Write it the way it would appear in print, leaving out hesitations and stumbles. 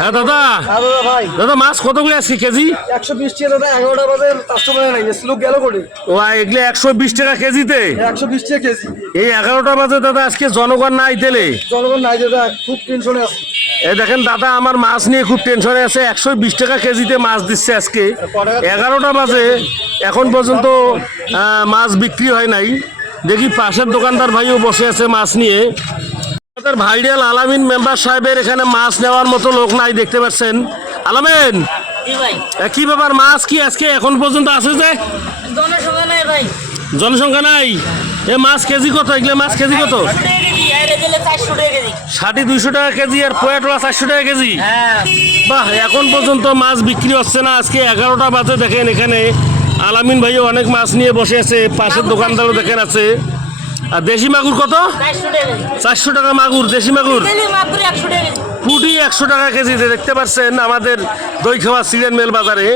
হ্যাঁ দাদা, ভাই দাদা মাছ কত করে আছে কেজি? 120 টাকা দাদা। 11টা বাজে কাস্টমার নাই, লোক গেল করে। ও এগুলো 120 টাকা কেজিতে? 120 টাকা কেজি। এই 11টা বাজে দাদা, আজকে জনগণ নাই তেলে? জনগণ নাই দাদা, খুব টেনশনে আছে। এই দেখেন দাদা, আমার মাছ নিয়ে খুব টেনশনে আছে। 120 টাকা কেজিতে মাছ দিচ্ছে আজকে। 11টা বাজে, এখন পর্যন্ত মাছ বিক্রি হয় নাই। দেখি পাশের দোকানদার ভাইও বসে আছে মাছ নিয়ে। আমাদের ভাইরাল আলামিন মেম্বার সাহেবের এখানে মাছ নেওয়ার মতো লোক নাই, দেখতে পাচ্ছেন। আলামিন, কি ব্যাপার, মাছ কি আজকে এখন পর্যন্ত আছে যে? জনসংখ্যা নাই। এ মাছ কেজি কত? এগুলো মাছ কেজি কত? 250 টাকা কেজি আর পোয়াটোয়া 400 টাকা কেজি। বাহ, এখন পর্যন্ত মাছ বিক্রি হচ্ছে না। আজকে 11টা বাজে, দেখেন এখানে আলামিন ভাইও অনেক মাছ নিয়ে বসে আছে, পাশের দোকানদারও দেখেন আছে। আর দেশি মাগুর কত? 400 টাকা মাগুর, দেশি মাগুর। পুঁটি 100 টাকা কেজিতে, দেখতে পাচ্ছেন আমাদের দই খাওয়া সিলেট মেল বাজারে।